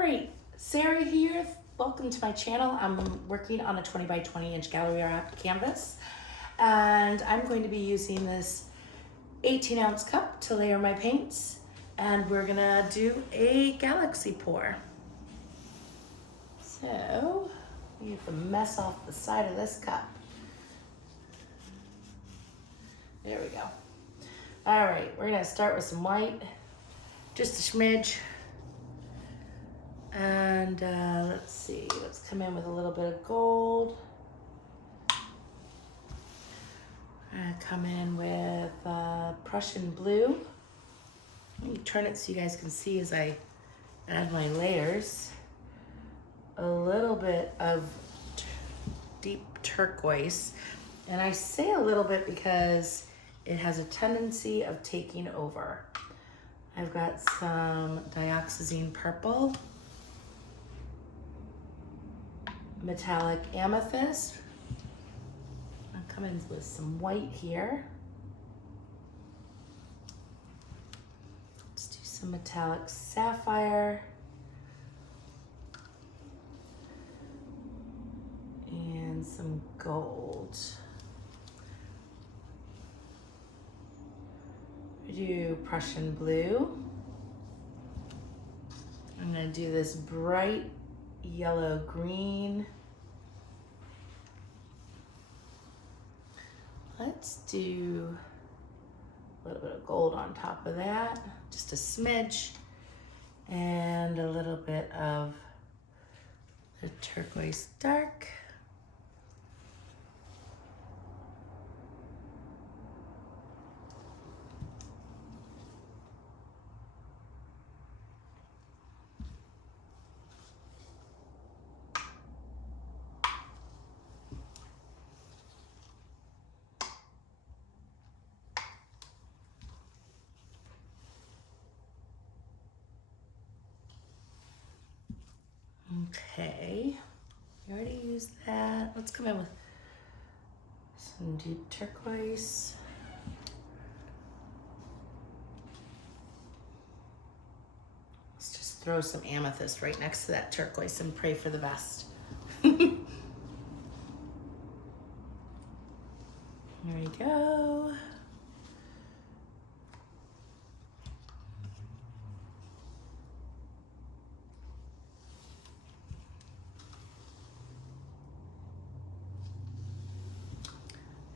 right, Sarah here. Welcome to my channel. I'm working on a 20 by 20 inch gallery wrap canvas, and I'm going to be using this 18-ounce cup to layer my paints, and we're gonna do a galaxy pour. So, we get the mess off the side of this cup. There we go. All right, we're gonna start with some white, just a smidge. And let's see, let's come in with a little bit of gold. I'm gonna come in with Prussian blue. Let me turn it so you guys can see as I add my layers. A little bit of deep turquoise. And I say a little bit because it has a tendency of taking over. I've got some dioxazine purple, metallic amethyst. I'll come in with some white here. Let's do some metallic sapphire. And some gold. We do Prussian blue. I'm gonna do this bright yellow green. Let's do a little bit of gold on top of that, just a smidge, and a little bit of the turquoise dark. Okay, you already used that. Let's come in with some deep turquoise. Let's just throw some amethyst right next to that turquoise and pray for the best. There we go.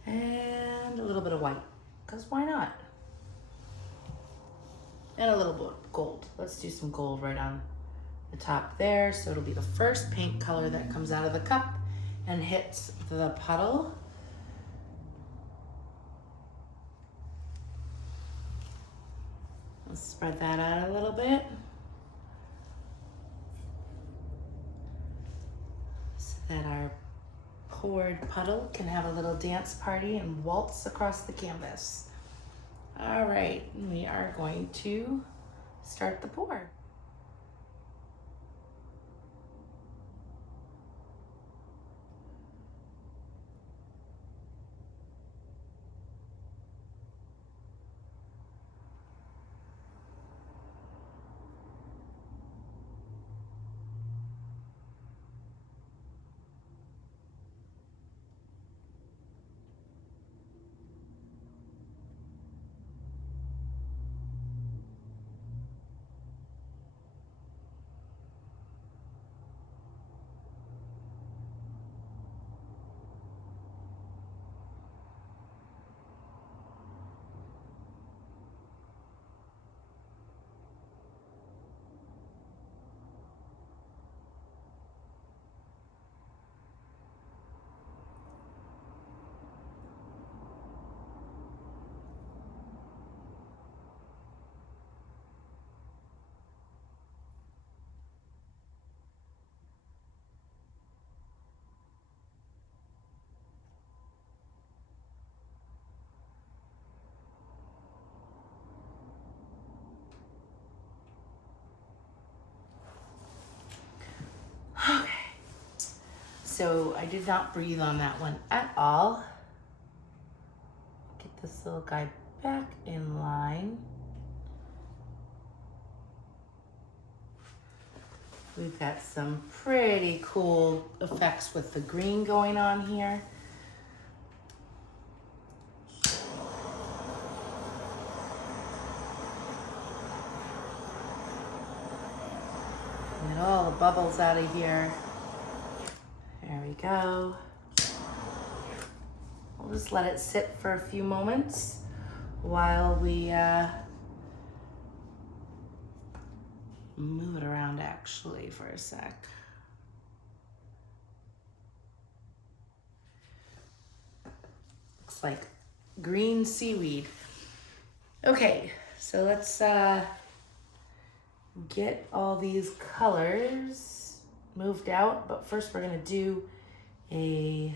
And a little bit of white, because why not? And a little bit of gold. Let's do some gold right on the top there. So it'll be the first paint color that comes out of the cup and hits the puddle. Let's spread that out a little bit. So that our poured puddle can have a little dance party and waltz across the canvas. All right, we are going to start the pour. Okay, so I did not breathe on that one at all. Get this little guy back in line. We've got some pretty cool effects with the green going on here. Get all the bubbles out of here. There we go. We'll just let it sit for a few moments while we move it around actually for a sec. Looks like green seaweed. Okay, so let's get all these colors moved out, but first we're gonna do a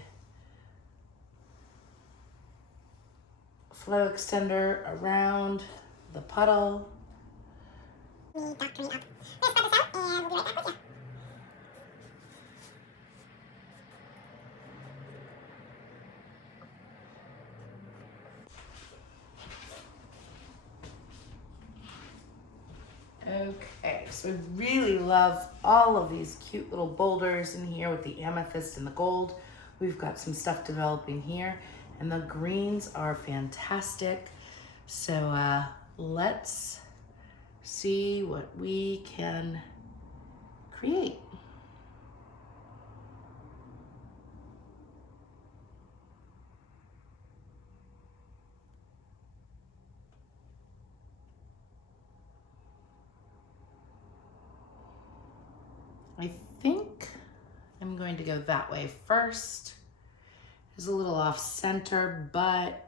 flow extender around the puddle. Okay, so I really love all of these cute little boulders in here with the amethyst and the gold. We've got some stuff developing here, and the greens are fantastic. So let's see what we can create. I think I'm going to go that way first. It's a little off center, but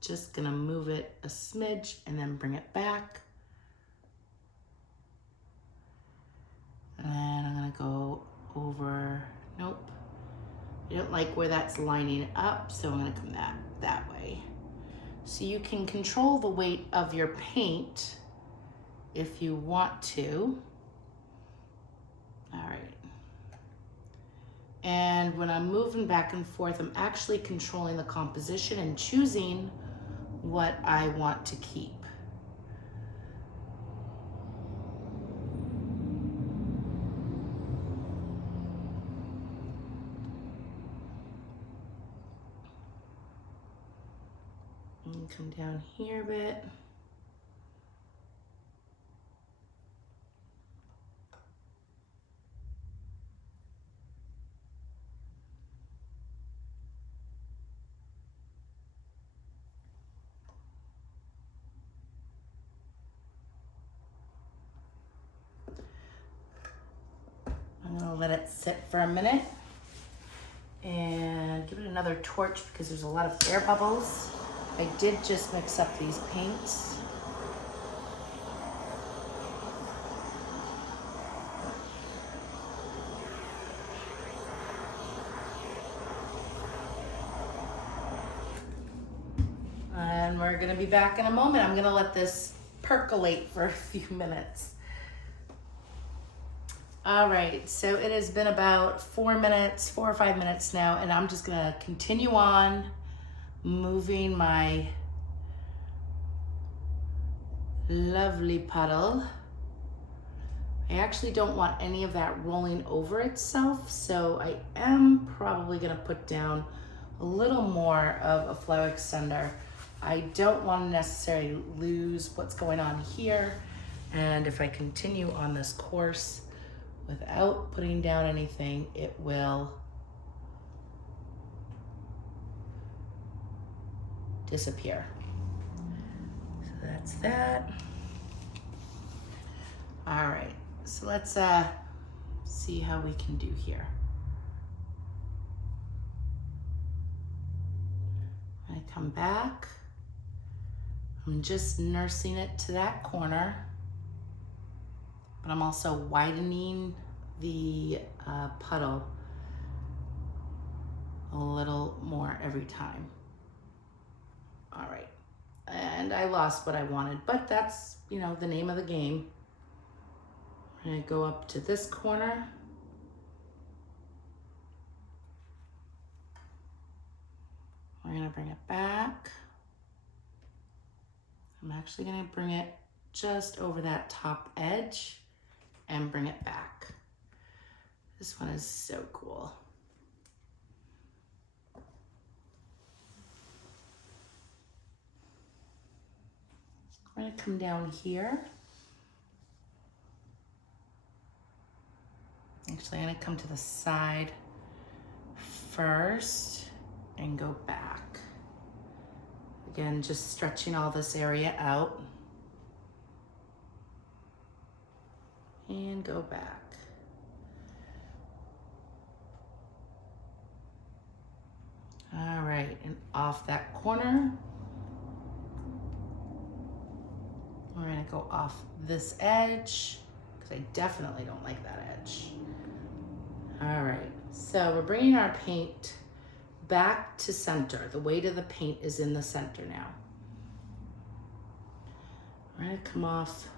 just gonna move it a smidge and then bring it back. And then I'm gonna go over, nope. I don't like where that's lining up, so I'm gonna come that way. So you can control the weight of your paint if you want to. All right. And when I'm moving back and forth, I'm actually controlling the composition and choosing what I want to keep. And come down here a bit. I'm gonna let it sit for a minute and give it another torch because there's a lot of air bubbles. I did just mix up these paints. And we're gonna be back in a moment. I'm gonna let this percolate for a few minutes. All right, so it has been about 4 or 5 minutes now, and I'm just gonna continue on moving my lovely puddle. I actually don't want any of that rolling over itself, so I am probably gonna put down a little more of a flow extender. I don't want to necessarily lose what's going on here, and if I continue on this course without putting down anything, it will disappear. So that's that. All right, so let's see how we can do here. I come back. I'm just nursing it to that corner, but I'm also widening the puddle a little more every time. All right, and I lost what I wanted, but that's, you know, the name of the game. I'm gonna go up to this corner. We're gonna bring it back. I'm actually gonna bring it just over that top edge and bring it back. This one is so cool. I'm gonna come down here. Actually, I'm gonna come to the side first and go back. Again, just stretching all this area out. And go back. All right, and off that corner. We're gonna go off this edge because I definitely don't like that edge. All right, so we're bringing our paint back to center. The weight of the paint is in the center now. We're gonna come off.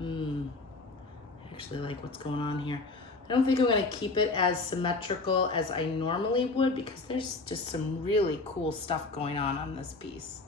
I actually like what's going on here. I don't think I'm gonna keep it as symmetrical as I normally would because there's just some really cool stuff going on this piece.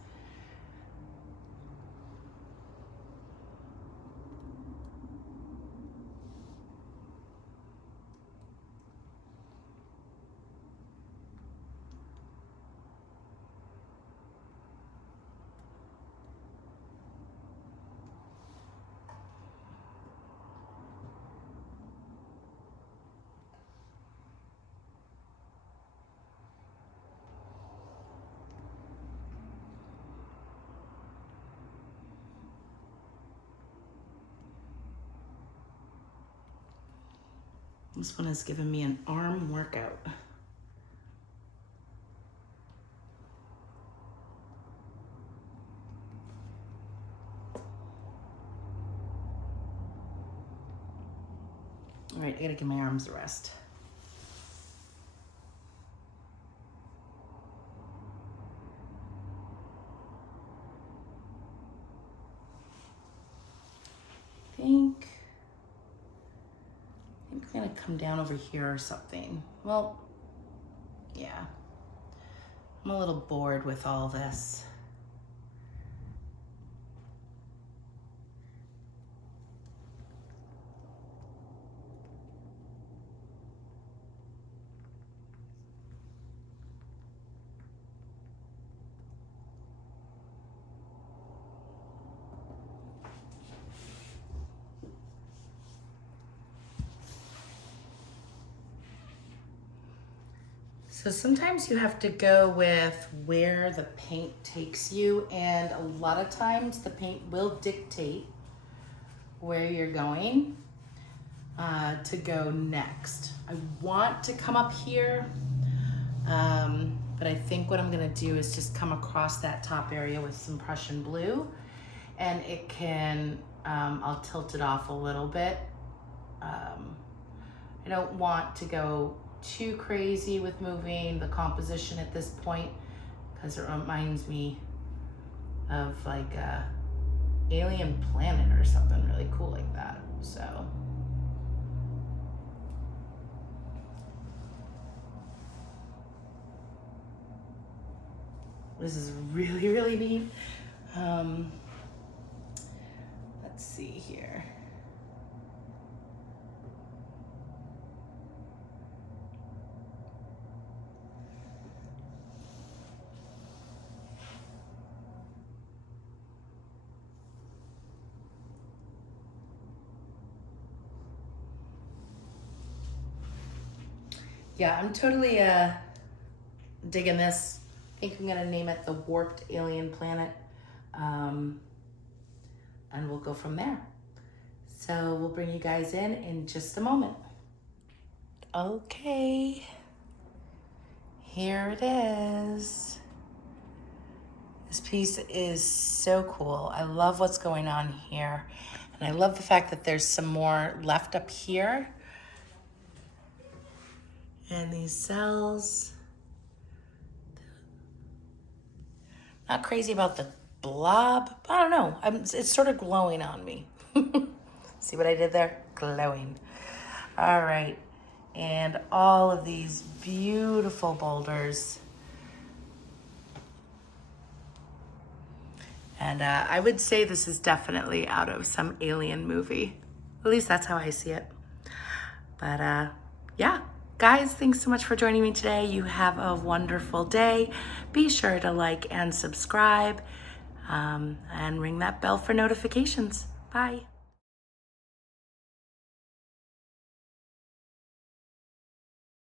This one has given me an arm workout. All right, I gotta give my arms a rest. I think I'm gonna come down over here or something. Well, yeah. I'm a little bored with all this. So sometimes you have to go with where the paint takes you, and a lot of times the paint will dictate where you're going to go next. I want to come up here, but I think what I'm gonna do is just come across that top area with some Prussian blue, and it can, I'll tilt it off a little bit. I don't want to go too crazy with moving the composition at this point because it reminds me of like a alien planet or something really cool like that. So this is really, really neat. Let's see here. Yeah, I'm totally digging this. I think I'm gonna name it the Warped Alien Planet. And we'll go from there. So we'll bring you guys in just a moment. Okay, here it is. This piece is so cool. I love what's going on here. And I love the fact that there's some more left up here. And these cells. Not crazy about the blob. I don't know. It's sort of glowing on me. See what I did there? Glowing. All right. And all of these beautiful boulders. And I would say this is definitely out of some alien movie. At least that's how I see it. But yeah, guys, thanks so much for joining me today. You have a wonderful day. Be sure to like and subscribe and ring that bell for notifications. Bye.